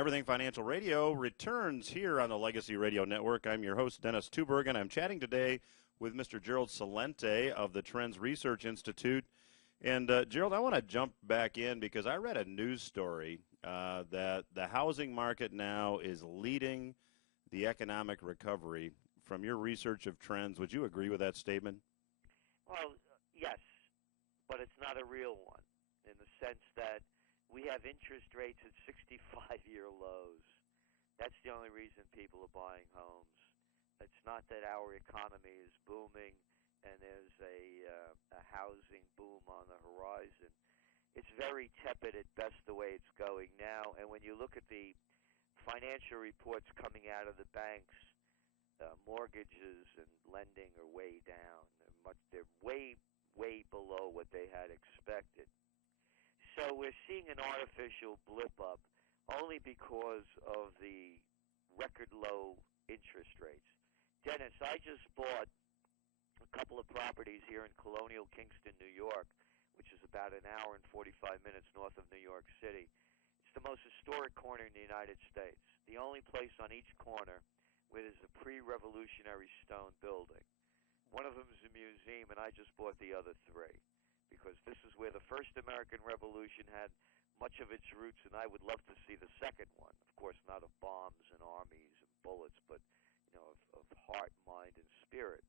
Everything Financial Radio returns here on the Legacy Radio Network. I'm your host, Dennis Tubbergen. I'm chatting today with Mr. Gerald Celente of the Trends Research Institute. And, Gerald, I want to jump back in because I read a news story that the housing market now is leading the economic recovery. From your research of trends, would you agree with that statement? Well, yes, but it's not a real one in the sense that we have interest rates at 65-year lows. That's the only reason people are buying homes. It's not that our economy is booming and there's a housing boom on the horizon. It's very tepid at best the way it's going now. And when you look at the financial reports coming out of the banks, mortgages and lending are way down. They're way below what they had expected. So we're seeing an artificial blip up only because of the record low interest rates. Dennis, I just bought a couple of properties here in Colonial Kingston, New York, which is about an hour and 45 minutes north of New York City. It's the most historic corner in the United States, the only place on each corner where there's a pre-revolutionary stone building. One of them is a museum, and I just bought the other three, because this is where the first American Revolution had much of its roots, and I would love to see the second one. Of course, not of bombs and armies and bullets, but of heart, mind, and spirit.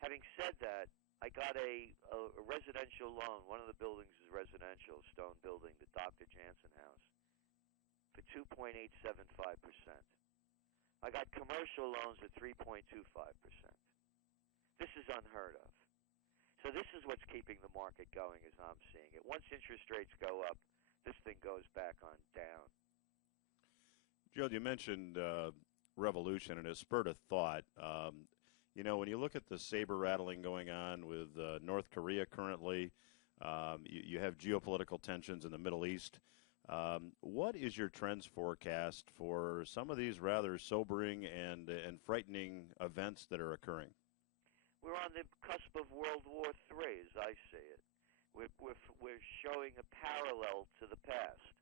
Having said that, I got a residential loan. One of the buildings is residential, stone building, the Dr. Jansen House, for 2.875%. I got commercial loans at 3.25%. This is unheard of. So this is what's keeping the market going as I'm seeing it. Once interest rates go up, this thing goes back on down. Gerald, you mentioned revolution, and it spurred a thought. When you look at the saber rattling going on with North Korea currently, you have geopolitical tensions in the Middle East. What is your trends forecast for some of these rather sobering and frightening events that are occurring? We're on the cusp of World War III, as I see it. We're showing a parallel to the past.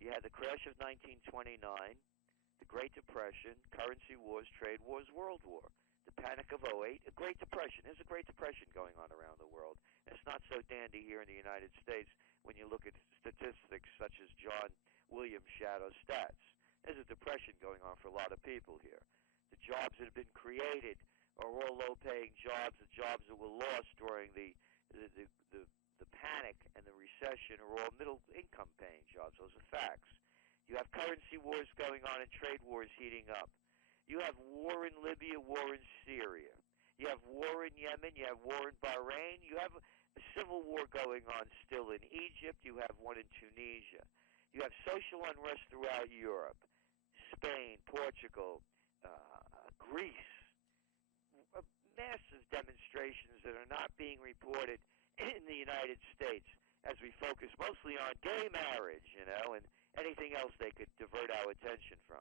You had the crash of 1929, the Great Depression, currency wars, trade wars, World War. The Panic of '08, a Great Depression. There's a Great Depression going on around the world. And it's not so dandy here in the United States when you look at statistics such as John Williams' shadow stats. There's a depression going on for a lot of people here. The jobs that have been created are all low-paying jobs. The jobs that were lost during the panic and the recession are all middle-income paying jobs. Those are facts. You have currency wars going on and trade wars heating up. You have war in Libya, war in Syria. You have war in Yemen. You have war in Bahrain. You have a civil war going on still in Egypt. You have one in Tunisia. You have social unrest throughout Europe, Spain, Portugal, Greece. Massive demonstrations that are not being reported in the United States as we focus mostly on gay marriage, and anything else they could divert our attention from.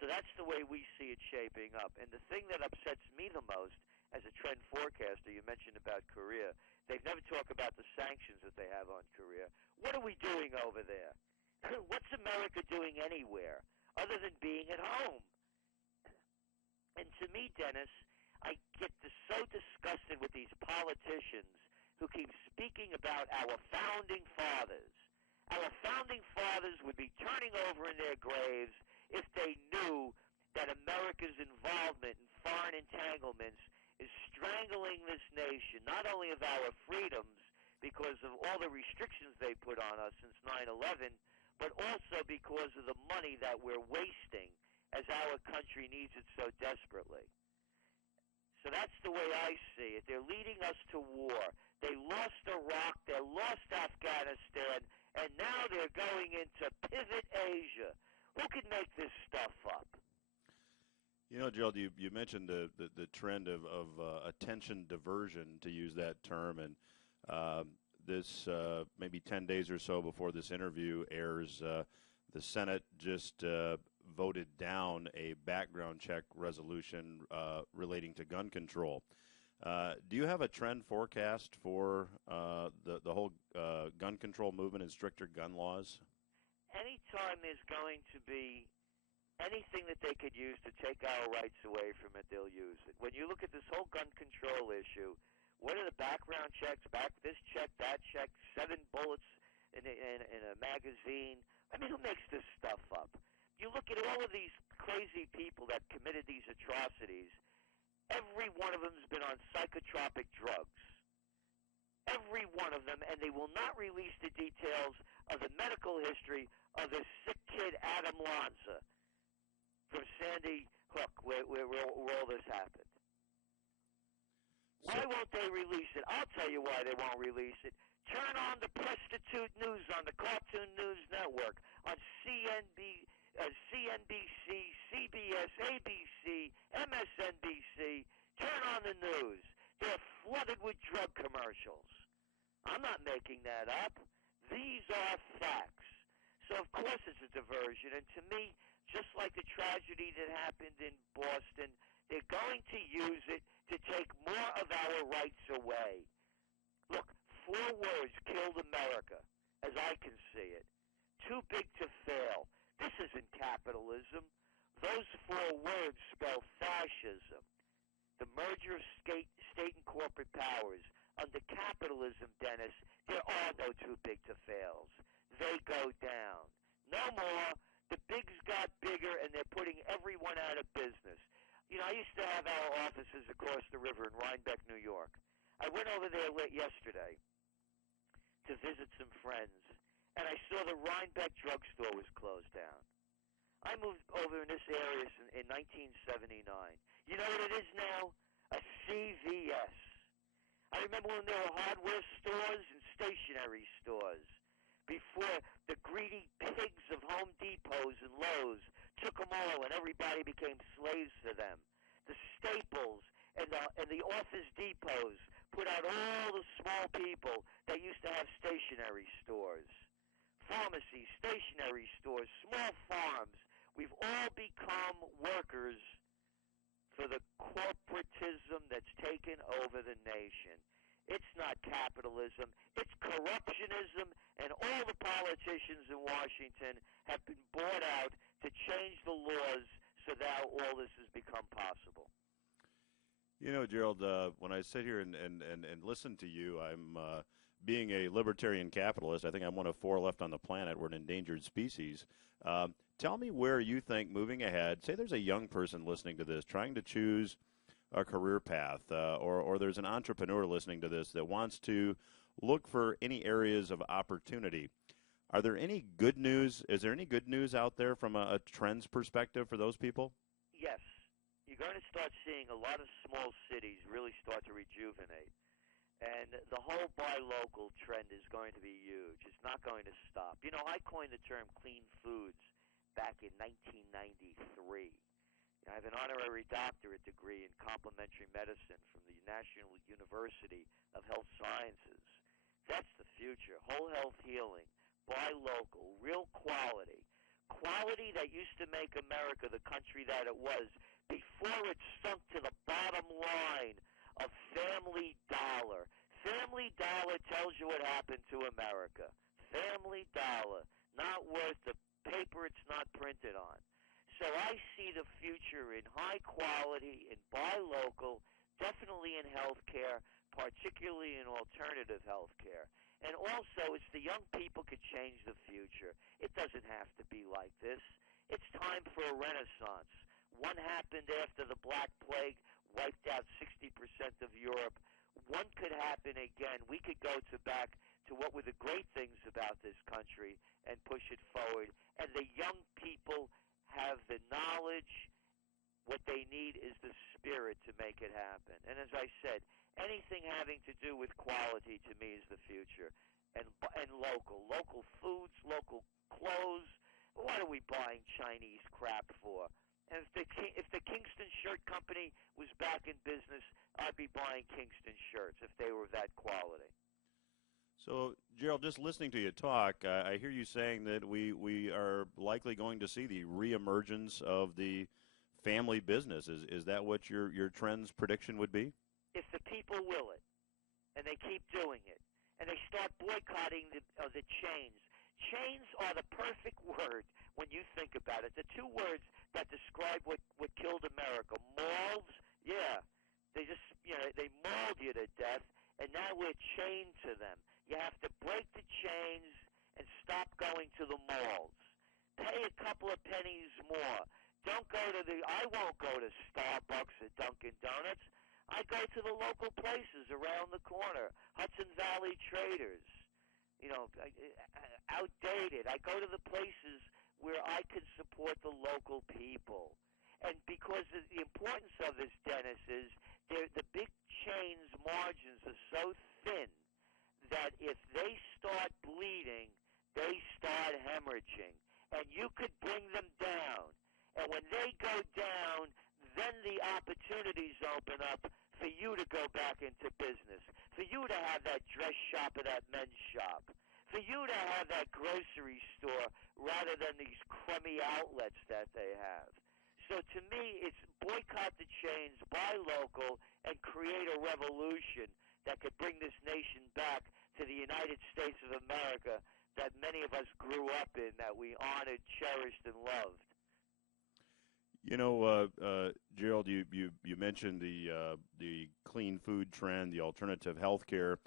So that's the way we see it shaping up. And the thing that upsets me the most as a trend forecaster, you mentioned about Korea. They've never talked about the sanctions that they have on Korea. What are we doing over there? What's America doing anywhere other than being at home? And to me, Dennis, I get so disgusted with these politicians who keep speaking about our founding fathers. Our founding fathers would be turning over in their graves if they knew that America's involvement in foreign entanglements is strangling this nation, not only of our freedoms because of all the restrictions they put on us since 9/11, but also because of the money that we're wasting as our country needs it so desperately. So that's the way I see it. They're leading us to war. They lost Iraq, they lost Afghanistan, and now they're going into pivot Asia. Who can make this stuff up? Gerald, you mentioned the trend of attention diversion, to use that term, and this maybe 10 days or so before this interview airs, the Senate just voted down a background check resolution relating to gun control. Do you have a trend forecast for the whole gun control movement and stricter gun laws? time there's going to be anything that they could use to take our rights away from it, they'll use it. When you look at this whole gun control issue, what are the background checks, this check, that check, 7 bullets in a magazine? I mean, who makes this stuff up? You look at all of these crazy people that committed these atrocities, every one of them's been on psychotropic drugs. Every one of them, and they will not release the details of the medical history of this sick kid, Adam Lanza, from Sandy Hook, where all this happened. Why won't they release it? I'll tell you why they won't release it. Turn on the prostitute news on the Cartoon News Network, on CNBC, CBS, ABC, MSNBC. Turn on the news. They're flooded with drug commercials. I'm not making that up. These are facts. So, of course, it's a diversion. And to me, just like the tragedy that happened in Boston, they're going to use it to take more of our rights away. Look, 4 words killed America, as I can see it. Too big to fail. This isn't capitalism. Those 4 words spell fascism. The merger of state and corporate powers. Under capitalism, Dennis, there are no too big to fails. They go down. No more. The bigs got bigger, and they're putting everyone out of business. You know, I used to have our offices across the river in Rhinebeck, New York. I went over there yesterday to visit some friends, and I saw the Rhinebeck drugstore was closed down. I moved over in this area in 1979. You know what it is now? A CVS. I remember when there were hardware stores and stationery stores. Before the greedy pigs of Home Depots and Lowe's took them all, and everybody became slaves to them. The Staples and the Office Depots put out all the small people that used to have stationery stores. Pharmacies, stationery stores, small farms. We've all become workers for the corporatism that's taken over the nation. It's not capitalism. It's corruptionism, and all the politicians in Washington have been bought out to change the laws so that all this has become possible. You know, Gerald, when I sit here and listen to you, I'm being a libertarian capitalist. I think I'm one of 4 left on the planet. We're an endangered species. Tell me where you think, moving ahead, say there's a young person listening to this trying to choose a career path, or there's an entrepreneur listening to this that wants to look for any areas of opportunity. Are there any good news? Is there any good news out there from a trends perspective for those people? Yes. You're going to start seeing a lot of small cities really start to rejuvenate. And the whole buy local trend is going to be huge. It's not going to stop. You know, I coined the term clean foods back in 1993. I have an honorary doctorate degree in complementary medicine from the National University of Health Sciences. That's the future. Whole health healing, buy local, real quality. Quality that used to make America the country that it was before it sunk to the bottom line of Family Dollar. Family Dollar tells you what happened to America. Family Dollar, not worth the paper it's not printed on. So I see the future in high quality, in buy local, definitely in healthcare, particularly in alternative healthcare. And also, it's the young people could change the future. It doesn't have to be like this. It's time for a renaissance. One happened after the Black Plague wiped out 60% of Europe. One could happen again. We could go back to what were the great things about this country and push it forward. And the young people have the knowledge. What they need is the spirit to make it happen. And as I said, anything having to do with quality to me is the future. And local foods, local clothes. What are we buying Chinese crap for? And if the Kingston Shirt Company was back in business, I'd be buying Kingston shirts if they were that quality. So, Gerald, just listening to you talk, I hear you saying that we are likely going to see the reemergence of the family business. Is that what your trends prediction would be? If the people will it, and they keep doing it, and they start boycotting the chains. Chains are the perfect word. think about it. The two words that describe what killed America, malls, yeah, they just, they mauled you to death, and now we're chained to them. You have to break the chains and stop going to the malls. Pay a couple of pennies more. Don't go to I won't go to Starbucks or Dunkin' Donuts. I go to the local places around the corner, Hudson Valley Traders, outdated. I go to the places where I can support the local people. And because of the importance of this, Dennis, is the big chains' margins are so thin that if they start bleeding, they start hemorrhaging. And you could bring them down. And when they go down, then the opportunities open up for you to go back into business, for you to have that dress shop or that men's shop, for you to have that grocery store rather than these crummy outlets that they have. So to me, it's boycott the chains, buy local, and create a revolution that could bring this nation back to the United States of America that many of us grew up in, that we honored, cherished, and loved. Gerald, you mentioned the clean food trend, the alternative health care.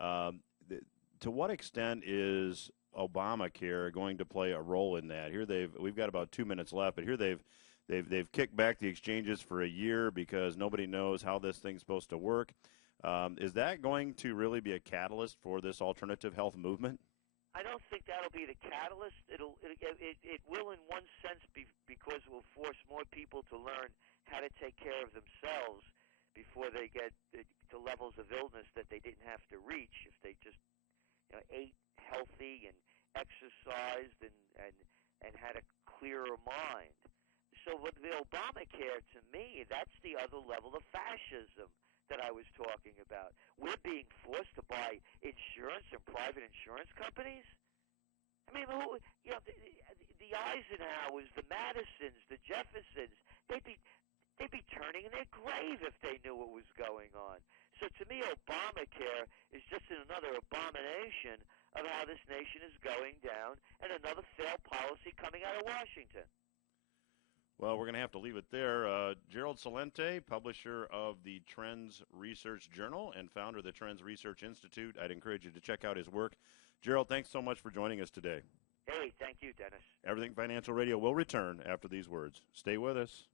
To what extent is Obamacare going to play a role in that? We've got about 2 minutes left, but here they've kicked back the exchanges for a year because nobody knows how this thing's supposed to work. Is that going to really be a catalyst for this alternative health movement? I don't think that'll be the catalyst. It will in one sense because it will force more people to learn how to take care of themselves before they get to levels of illness that they didn't have to reach if they just ate healthy and exercised and had a clearer mind. So with the Obamacare, to me, that's the other level of fascism that I was talking about. We're being forced to buy insurance from private insurance companies. I mean, the Eisenhowers, the Madisons, the Jeffersons, they'd be turning in their grave if they knew what was going on. So to me, Obamacare is just another abomination of how this nation is going down and another failed policy coming out of Washington. Well, we're going to have to leave it there. Gerald Celente, publisher of the Trends Research Journal and founder of the Trends Research Institute. I'd encourage you to check out his work. Gerald, thanks so much for joining us today. Hey, thank you, Dennis. Everything Financial Radio will return after these words. Stay with us.